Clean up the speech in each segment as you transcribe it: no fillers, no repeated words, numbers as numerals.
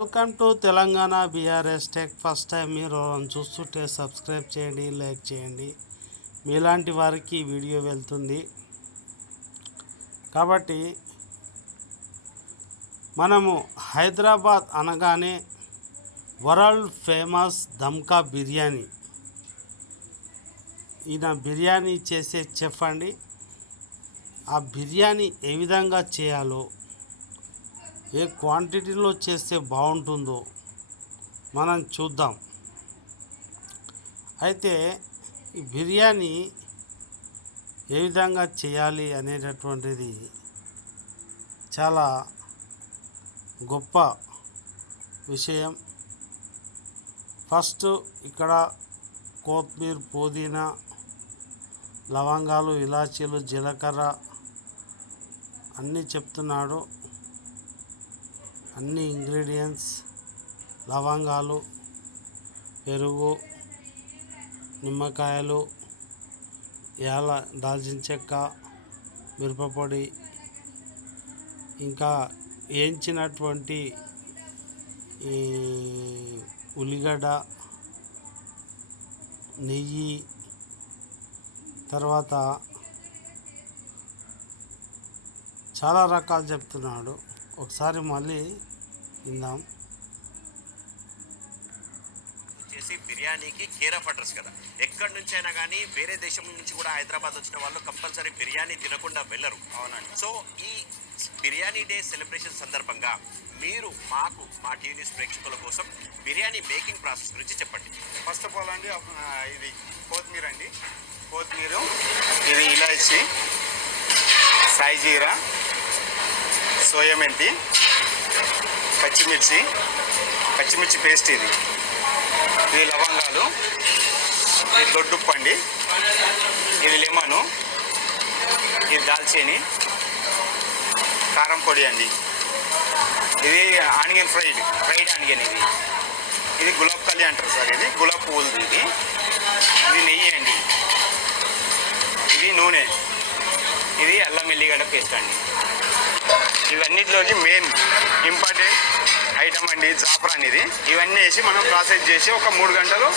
Welcome to Telangana BRS tech. First time మీరు చూస్తుంటే subscribe చేయండి, లైక్ చేయండి. మీలాంటి వారికి ఈ వీడియో వెళ్తుంది కాబట్టి మనము హైదరాబాద్ అనగానే వరల్డ్ ఫేమస్ దమ్కా బిర్యానీ. ఈయన బిర్యానీ చేసే చెఫ్ అండి. ఆ బిర్యానీ ఏ విధంగా చేయాలో, ఏ క్వాంటిటీలో చేస్తే బాగుంటుందో మనం చూద్దాం. అయితే ఈ బిర్యానీ ఏ విధంగా చేయాలి అనేటటువంటిది చాలా గొప్ప విషయం. ఫస్ట్ ఇక్కడ కొత్తిమీర, పుదీనా, లవంగాలు, ఇలాచీలు, జీలకర్ర అన్నీ చెప్తున్నాడు. అన్ని ఇంగ్రీడియంట్స్, లవంగాలు, పెరుగు, నిమ్మకాయలు, దాల్చిన చెక్క, మిరపపొడి, ఇంకా వేయించినటువంటి ఈ ఉల్లిగడ్డ, నెయ్యి, తర్వాత చాలా రకాలు చెప్తున్నాడు. ఒకసారి మళ్ళీ విందాం. బిర్యానీకి కేర్ ఆఫ్ అడ్రస్ కదా. ఎక్కడి నుంచి అయినా కానీ వేరే దేశం నుంచి కూడా హైదరాబాద్ వచ్చిన వాళ్ళు కంపల్సరీ బిర్యానీ తినకుండా వెళ్ళరు. అవునండి. సో ఈ బిర్యానీ డే సెలబ్రేషన్ సందర్భంగా మీరు మాకు మా టీవీ న్యూస్ ప్రేక్షకుల కోసం బిర్యానీ మేకింగ్ ప్రాసెస్ గురించి చెప్పండి. ఫస్ట్ ఆఫ్ ఆల్ అండి, ఇది కొత్తిమీర అండి. కొత్తిమీర, ఇది ఇలాచి, సాయిజీరా, సోయా మెంతి, పచ్చిమిర్చి పేస్ట్, ఇది లవంగాలు, ఇది దొడ్డుప్పు అండి, ఇది లెమను, ఇది దాల్చీని, కారం పొడి అండి, ఇది ఆనియన్ ఫ్రైడ్ ఆనియన్, ఇది గులాబ్ కలి అంటారు సార్. ఇది గులాబ్ పువ్వులది. ఇది నెయ్యి అండి, ఇది నూనె, ఇది అల్లం ఎల్లిగడ్డ పేస్ట్ అండి. ఇవన్నిటిలోకి మెయిన్ ఇంపార్టెంట్ ఐటమ్ అండి జాఫ్రాన్. ఇవన్నీ వేసి మనం ప్రాసెస్ చేసి ఒక 3 గంటలు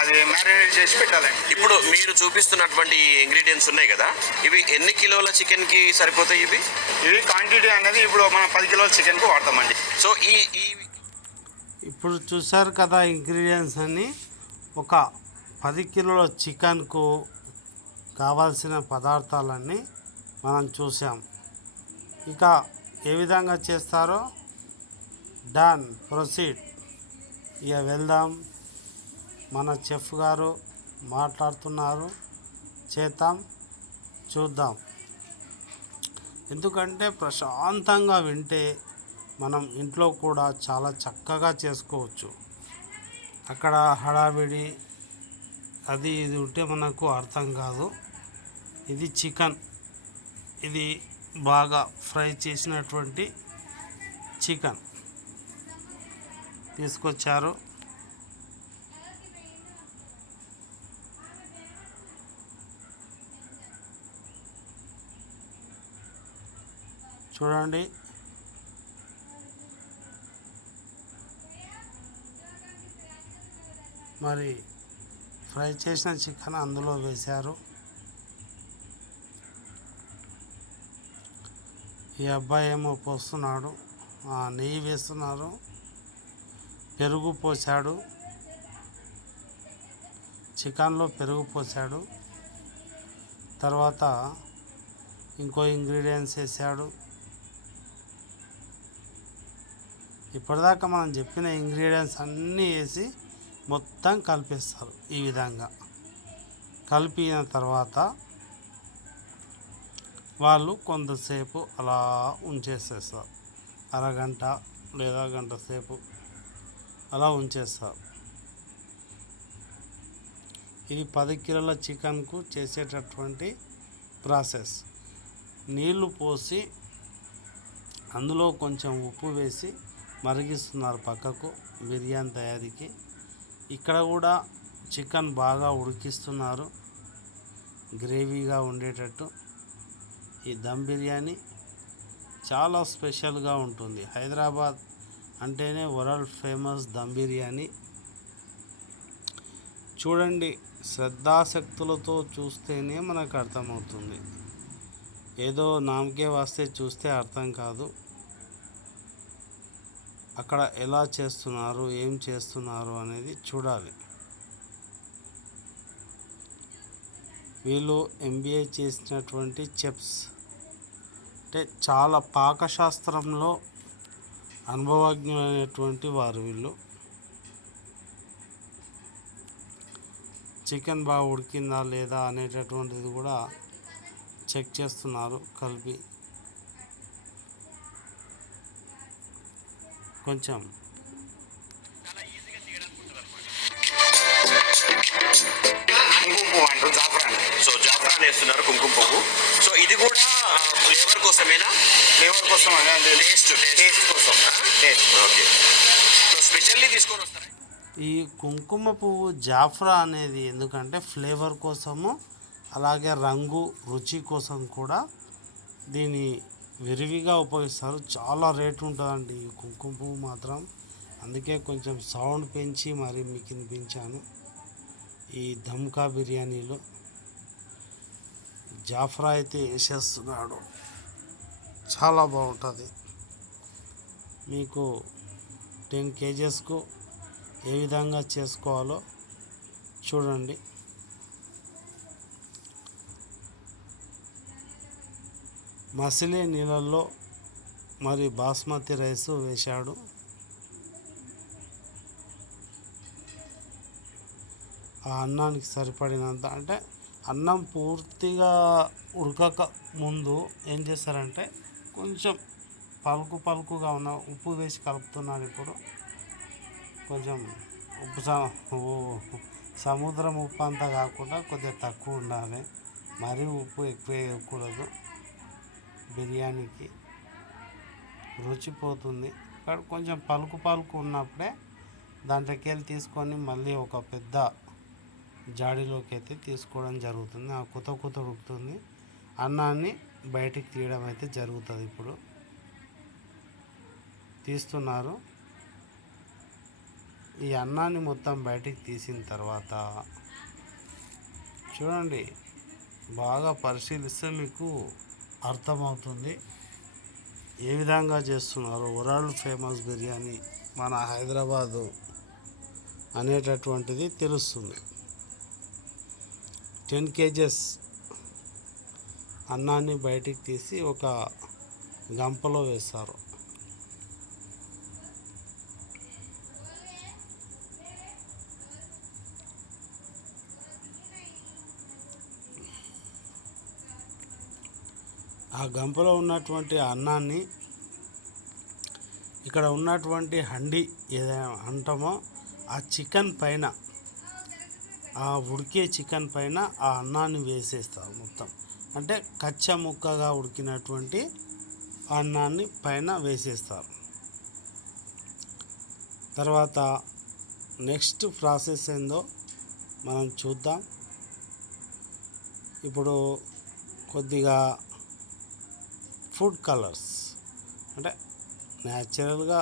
అది మ్యారినేట్ చేసి పెట్టాలండి. ఇప్పుడు మీరు చూపిస్తున్నటువంటి ఇంగ్రీడియంట్స్ ఉన్నాయి కదా, ఇవి ఎన్ని కిలోల చికెన్కి సరిపోతాయి? ఇవి క్వాంటిటీ అనేది ఇప్పుడు మనం 10 కిలోల చికెన్కు వాడతామండి. సో ఇప్పుడు చూసారు కదా ఇంగ్రీడియంట్స్ అన్నీ. ఒక 10 కిలోల చికెన్కు కావాల్సిన పదార్థాలన్నీ మనం చూసాం. ఇక ఏ విధంగా చేస్తారో డన్, ప్రొసీడ్. ఇక వెళ్దాం. మన చెఫ్ గారు మాట్లాడుతున్నారు, చేద్దాం, చూద్దాం. ఎందుకంటే ప్రశాంతంగా వింటే మనం ఇంట్లో కూడా చాలా చక్కగా చేసుకోవచ్చు. అక్కడ హడావిడి అది ఇది ఉంటే మనకు అర్థం కాదు. ఇది చికెన్, ఇది బాగా ఫ్రై చేసినటువంటి చికెన్ తీసుకొచ్చారు. చూడండి, మరి ఫ్రై చేసిన చికెన్ అందులో వేశారు. ఈ అబ్బాయి ఏమో పోస్తున్నాడు, నెయ్యి వేస్తున్నారు, పెరుగు పోసాడు, చికెన్లో పెరుగు పోసాడు, తర్వాత ఇంకో ఇంగ్రీడియంట్స్ వేసాడు. ఇప్పటిదాకా మనం చెప్పిన ఇంగ్రీడియంట్స్ అన్నీ వేసి మొత్తం కలిపేస్తారు. ఈ విధంగా కలిపిన తర్వాత వాళ్ళు కొంతసేపు అలా ఉంచేసేస్తారు. అరగంట లేదా గంట సేపు అలా ఉంచేస్తారు. ఇది 10 కిలోల చికెన్కు చేసేటటువంటి ప్రాసెస్. నీళ్లు పోసి అందులో కొంచెం ఉప్పు వేసి మరిగిస్తున్నారు పక్కకు బిర్యానీ తయారీకి. ఇక్కడ కూడా చికెన్ బాగా ఉడికిస్తున్నారు గ్రేవీగా ఉండేటట్టు. ఈ దమ్ బిర్యానీ చాలా స్పెషల్గా ఉంటుంది. హైదరాబాద్ అంటేనే వరల్డ్ ఫేమస్ దమ్ బిర్యానీ. చూడండి, శ్రద్ధాశక్తులతో చూస్తేనే మనకు అర్థమవుతుంది. ఏదో నామకే వస్తే చూస్తే అర్థం కాదు. అక్కడ ఎలా చేస్తున్నారు, ఏం చేస్తున్నారు అనేది చూడాలి. వీళ్ళు MBA చేసినటువంటి చెఫ్స్, అంటే చాలా పాకశాస్త్రంలో అనుభవజ్ఞులైనటువంటి వారు వీళ్ళు. చికెన్ బాగా ఉడికిందా లేదా అనేటటువంటిది కూడా చెక్ చేస్తున్నారు కలిపి. కొంచెం చాలా ఈజీగా చేయడానికి ఉంటుంది అనమాట. కుంకుమ పువ్వు అంటారు, జాఫ్రాన్. సో జాఫ్రాన్ వేస్తున్నారు, కుంకుమ పువ్వు. సో ఇది కూడా ఫ్లేవర్ కోసమేనా? ఫ్లేవర్ కోసం అదే టేస్ట్ కోసం. టేస్ట్. ఓకే. సో స్పెషల్లీ తీసుకొని వస్తారా? ఈ కుంకుమ పువ్వు జాఫ్రా అనేది ఎందుకంటే ఫ్లేవర్ కోసము, అలాగే రంగు రుచి కోసం కూడా దీన్ని విరివిగా ఉపయోగిస్తారు. చాలా రేటు ఉంటుందండి ఈ కుంకుమ పువ్వు మాత్రం. అందుకే కొంచెం సౌండ్ పెంచి మరి మీకు వినిపించాను. ఈ దమ్కా బిర్యానీలో జాఫ్రా అయితే వేసేస్తున్నాడు, చాలా బాగుంటుంది. మీకు 10 kgsకు ఏ విధంగా చేసుకోవాలో చూడండి. మసిలే నీళ్ళల్లో మరి బాస్మతి రైస్ వేశాడు. ఆ అన్నానికి సరిపడినంత, అంటే అన్నం పూర్తిగా ఉడకక ముందు ఏం చేస్తారంటే కొంచెం పలుకుగా ఉన్న ఉప్పు వేసి కలుపుతున్నాను. ఇప్పుడు కొంచెం ఉప్పు సముద్రం ఉప్పు అంతా కాకుండా కొద్దిగా తక్కువ ఉండాలి, మరీ ఉప్పు ఎక్కువ వేయకూడదు. బిర్యానీకి రుచిపోతుంది. ఇక్కడ కొంచెం పలుకు ఉన్నప్పుడే దాంట్లోకి వెళ్ళి తీసుకొని మళ్ళీ ఒక పెద్ద జాడీలోకి అయితే తీసుకోవడం జరుగుతుంది. ఆ కొత్త ఉడుకుతుంది, అన్నాన్ని బయటికి తీయడం అయితే జరుగుతుంది. ఇప్పుడు తీస్తున్నారు. ఈ అన్నాన్ని మొత్తం బయటికి తీసిన తర్వాత చూడండి, బాగా పరిశీలిస్తే మీకు అర్థమవుతుంది ఏ విధంగా చేస్తున్నారు. వరల్డ్ ఫేమస్ బిర్యానీ మన హైదరాబాదు అనేటటువంటిది తెలుస్తుంది. 10 kgs అన్నాన్ని బయటికి తీసి ఒక గంపలో వేస్తారు. ఆ గంపలో ఉన్నటువంటి అన్నాన్ని ఇక్కడ ఉన్నటువంటి హండి ఏదైనా అంటామో ఆ చికెన్ పైన, ఆ ఉడికే చికెన్ పైన ఆ అన్నాన్ని వేసేస్తారు మొత్తం. అంటే కచ్చా ముక్కగా ఉడికినటువంటి అన్నాన్ని పైన వేసేస్తారు. తర్వాత నెక్స్ట్ ప్రాసెస్ ఏందో మనం చూద్దాం. ఇప్పుడు కొద్దిగా ఫుడ్ కలర్స్, అంటే న్యాచురల్గా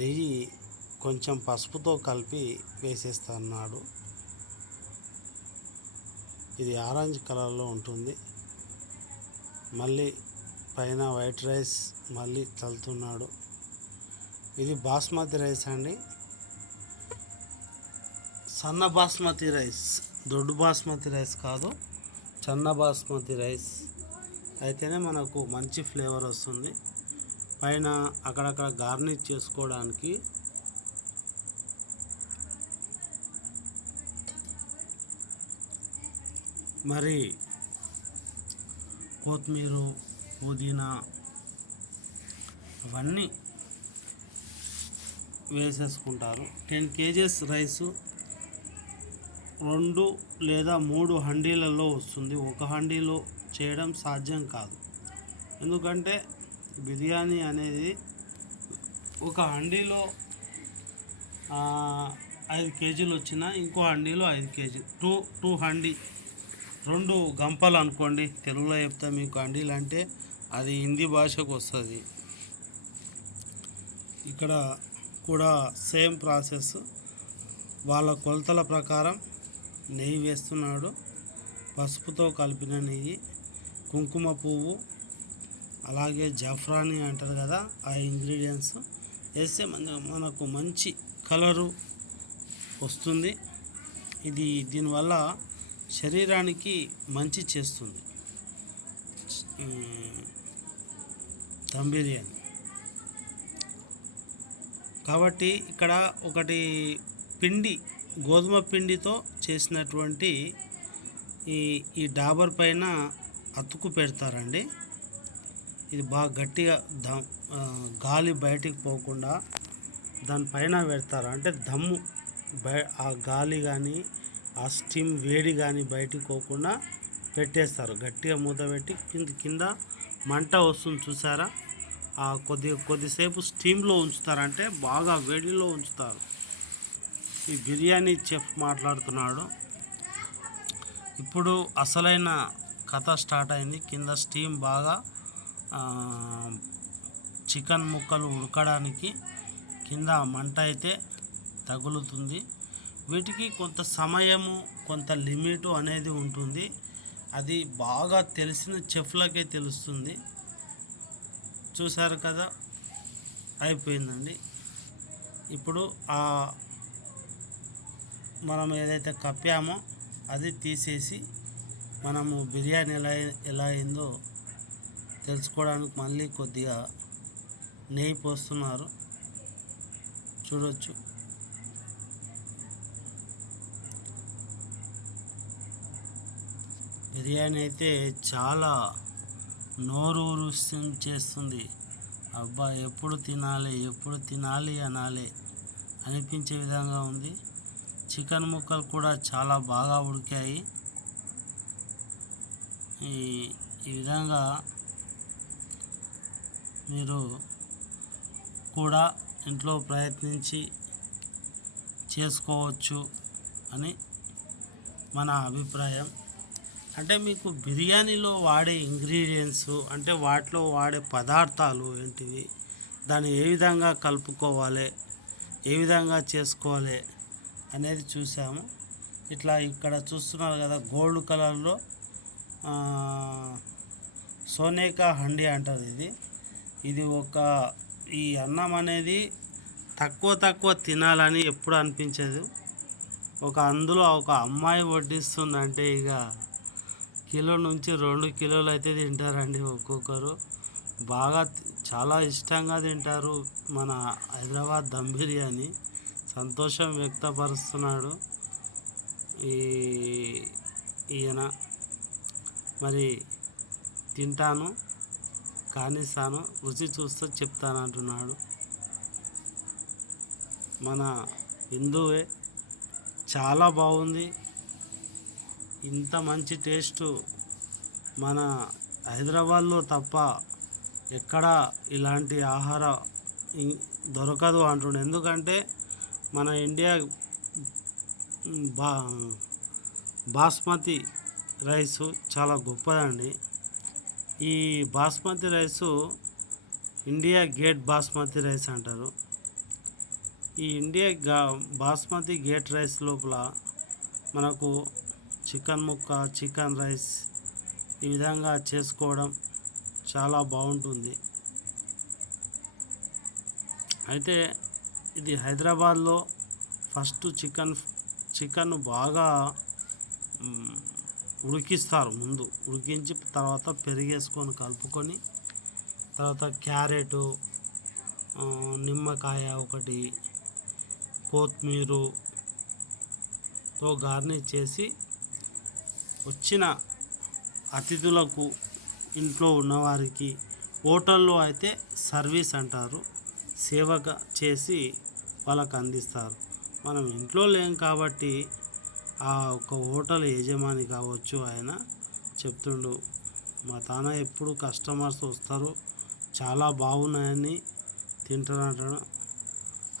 నెయ్యి కొంచెం పసుపుతో కలిపి వేసేస్తున్నాడు. ఇది ఆరెంజ్ కలర్లో ఉంటుంది. మళ్ళీ పైన వైట్ రైస్ మళ్ళీ చల్లుతున్నాడు. ఇది బాస్మతి రైస్ అండి, సన్న బాస్మతి రైస్, దొడ్డు బాస్మతి రైస్ కాదు, సన్న బాస్మతి రైస్ అయితేనే మనకు మంచి ఫ్లేవర్ వస్తుంది. పైన అక్కడక్కడ గార్నిష్ చేసుకోవడానికి మరి కొత్తిమీర, పుదీనా అవన్నీ వేసేసుకుంటారు. 10 kgs రైసు 2 లేదా 3 హండీలలో వస్తుంది. ఒక హండీలో చేయడం సాధ్యం కాదు. ఎందుకంటే బిర్యానీ అనేది ఒక హండీలో 5 kgs వచ్చినా ఇంకో హండీలో 5 kgs, 2 హండీ, 2 గంపలు అనుకోండి. తెలుగులో చెప్తే మీకు హండీలు అంటే అది హిందీ భాషకు వస్తుంది. ఇక్కడ కూడా సేమ్ ప్రాసెస్, వాళ్ళ కొలతల ప్రకారం నెయ్యి వేస్తున్నాడు. పసుపుతో కలిపిన నెయ్యి, కుంకుమ పువ్వు, అలాగే జాఫ్రానీ అంటారు కదా, ఆ ఇంగ్రీడియంట్స్ వేస్తే మనకు మంచి కలరు వస్తుంది. ఇది దీనివల్ల శరీరానికి మంచి చేస్తుంది దమ్ బిర్యానీ. కాబట్టి ఇక్కడ ఒకటి పిండి, గోధుమ పిండితో చేసినటువంటి ఈ డాబర్ పైన అతుకు పెడతారండి. ఇది బాగా గట్టిగా గాలి బయటికి పోకుండా దానిపైన పెడతారు. అంటే దమ్ము ఆ గాలి కానీ ఆ స్టీమ్ వేడి కానీ బయటికి పోకుండా పెట్టేస్తారు. గట్టిగా మూత పెట్టి కింద మంట వస్తుంది చూసారా, ఆ కొద్దిసేపు స్టీమ్లో ఉంచుతారు, అంటే బాగా వేడిలో ఉంచుతారు. ఈ బిర్యానీ చెఫ్ మాట్లాడుతున్నాడు. ఇప్పుడు అసలైన కథ స్టార్ట్ అయింది. కింద స్టీమ్ బాగా చికెన్ ముక్కలు ఉడకడానికి కింద మంట అయితే తగులుతుంది. వీటికి కొంత సమయము, కొంత లిమిటు అనేది ఉంటుంది. అది బాగా తెలిసిన చెఫ్లకే తెలుస్తుంది. చూసారు కదా, అయిపోయిందండి. ఇప్పుడు మనం ఏదైతే కప్పామో అది తీసేసి మనము బిర్యానీ ఎలా అయిందో తెలుసుకోవడానికి మళ్ళీ కొద్దిగా నెయ్యి పోస్తున్నారు, చూడొచ్చు. బిర్యానీ అయితే చాలా నోరు చేస్తుంది. అబ్బా ఎప్పుడు తినాలి అనాలి అనిపించే విధంగా ఉంది. చికెన్ ముక్కలు కూడా చాలా బాగా ఉడికాయి. ఈ విధంగా మీరు కూడా ఇంట్లో ప్రయత్నించి చేసుకోవచ్చు అని మన అభిప్రాయం. అంటే మీకు బిర్యానీలో వాడే ఇంగ్రీడియంట్స్, అంటే వాటిలో వాడే పదార్థాలు ఏంటివి, దాన్ని ఏ విధంగా కలుపుకోవాలి, ఏ విధంగా చేసుకోవాలి అనేది చూసాము. ఇట్లా ఇక్కడ చూస్తున్నారు కదా, గోల్డ్ కలర్లో సోనేకా హండీ అంటారు. ఇది ఈ అన్నం అనేది తక్కువ తినాలని ఎప్పుడు అనిపించదు. అందులో ఒక అమ్మాయి వడ్డిస్తుందంటే ఇక కిలో నుంచి 2 కిలోలు అయితే తింటారండి ఒక్కొక్కరు. బాగా చాలా ఇష్టంగా తింటారు మన హైదరాబాద్ దమ్ బిర్యానీ. సంతోషం వ్యక్తపరుస్తున్నాడు ఈయన. మరి తింటాను, కానిస్తాను, రుచి చూస్తూ చెప్తాను అంటున్నాడు. మన హిందువే, చాలా బాగుంది. ఇంత మంచి టేస్టు మన హైదరాబాద్లో తప్ప ఎక్కడ ఇలాంటి ఆహారం దొరకదు అంటుండే. ఎందుకంటే మన ఇండియా బాస్మతి రైసు చాలా గొప్పదండి. ఈ basmati rice India gate basmati rice అంటారు. ఈ బాస్మతి గేట్ రైస్ లోపల మనకు చికెన్ ముక్క, చికెన్ రైస్ ఈ విధంగా చేసుకోవడం చాలా బాగుంటుంది. అయితే ఇది హైదరాబాద్లో ఫస్ట్ చికెన్ బాగా ఉడికిస్తారు. ముందు ఉడికించి తర్వాత పెరిగేసుకొని కలుపుకొని, తర్వాత క్యారెటు, నిమ్మకాయ ఒకటి, కొత్తిమీరతో గార్నిష్ చేసి వచ్చిన అతిథులకు, ఇంట్లో ఉన్నవారికి, హోటల్లో అయితే సర్వీస్ అంటారు, సేవగా చేసి వాళ్ళకు అందిస్తారు. మనం ఇంట్లో లేం కాబట్టి ఆ ఒక హోటల్ యజమాని కావచ్చు, ఆయన చెప్తుండు, మా తాన ఎప్పుడు కస్టమర్స్ వస్తారు, చాలా బాగున్నాయని తింటున్నాడు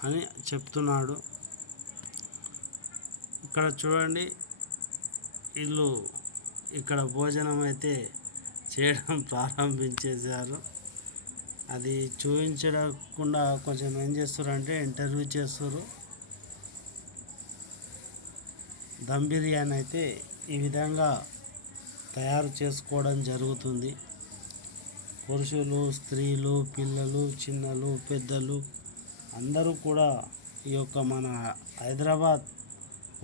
అని చెప్తున్నాడు. ఇక్కడ చూడండి, ఇక్కడ భోజనం అయితే చేయడం ప్రారంభించేశారు. అది చూపించకుండా కొంచెం ఏం చేస్తారంటే ఇంటర్వ్యూ చేస్తారు. దమ్ బిర్యానీ అయితే ఈ విధంగా తయారు చేసుకోవడం జరుగుతుంది. పురుషులు, స్త్రీలు, పిల్లలు, చిన్నలు, పెద్దలు అందరూ కూడా ఈ యొక్క మన హైదరాబాద్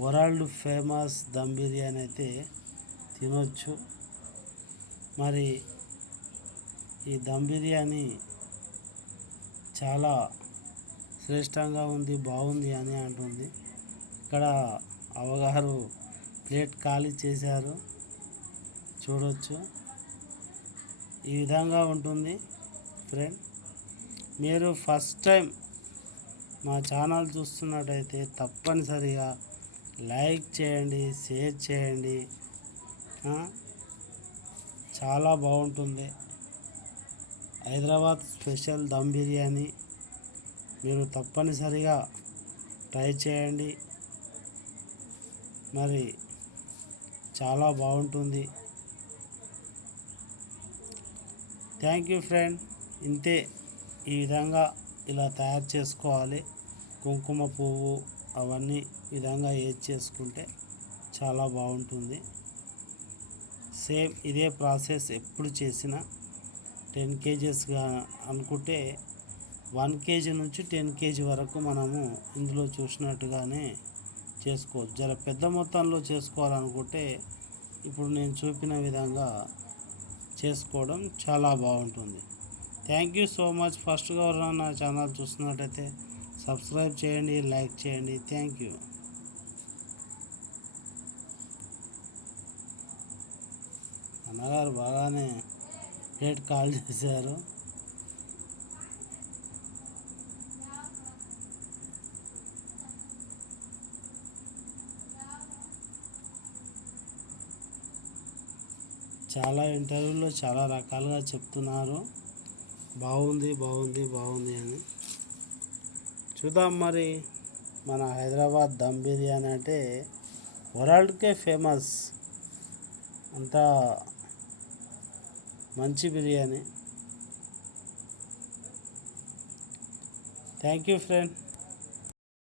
వరల్డ్ ఫేమస్ దమ్ బిర్యానీ అయితే తినొచ్చు. మరి ఈ దమ్ బిర్యానీ చాలా శ్రేష్టంగా ఉంది, బాగుంది అని అంటుంది. ఇక్కడ అవ్వగారు ప్లేట్ ఖాళీ చేశారు, చూడొచ్చు. ఈ విధంగా ఉంటుంది ఫ్రెండ్. మీరు ఫస్ట్ టైం మా ఛానల్ చూస్తున్నట్టయితే తప్పనిసరిగా లైక్ చేయండి, షేర్ చేయండి. చాలా బాగుంటుంది హైదరాబాద్ స్పెషల్ దమ్ బిర్యానీ. మీరు తప్పనిసరిగా ట్రై చేయండి. మరి చాలా బాగుంటుంది. Thank you friend. ఇంతే, ఈ విధంగా ఇలా తయారు చేసుకోవాలి. కుంకుమ పువ్వు అవన్నీ విధంగా వేసి చేసుకుంటే చాలా బాగుంటుంది. సేమ్ ఇదే ప్రాసెస్ ఎప్పుడు చేసినా 10 kgsగా అనుకుంటే 1 kg నుంచి 10 kg వరకు మనము ఇందులో చూసినట్టుగానే చేసుకోవచ్చు. జర పెద్ద మొత్తంలో చేసుకోవాలనుకుంటే ఇప్పుడు నేను చూపిన విధంగా చేసుకోవడం చాలా బాగుంటుంది. Thank you so much. ఫస్ట్గా ఎవరైనా నా ఛానల్ చూస్తున్నట్టయితే సబ్స్క్రైబ్ చేయండి, లైక్ చేయండి. Thank you. అన్నగారు బాగానే ప్లేట్ కాల్ చేశారు. చాలా ఇంటర్వ్యూలో చాలా రకాలుగా చెప్తున్నారు, బాగుంది బాగుంది బాగుంది అని. చూద్దాం మరి. మన హైదరాబాద్ దమ్ బిర్యానీ అంటే వరల్డ్కే ఫేమస్, అంత మంచి బిర్యానీ. Thank you friend.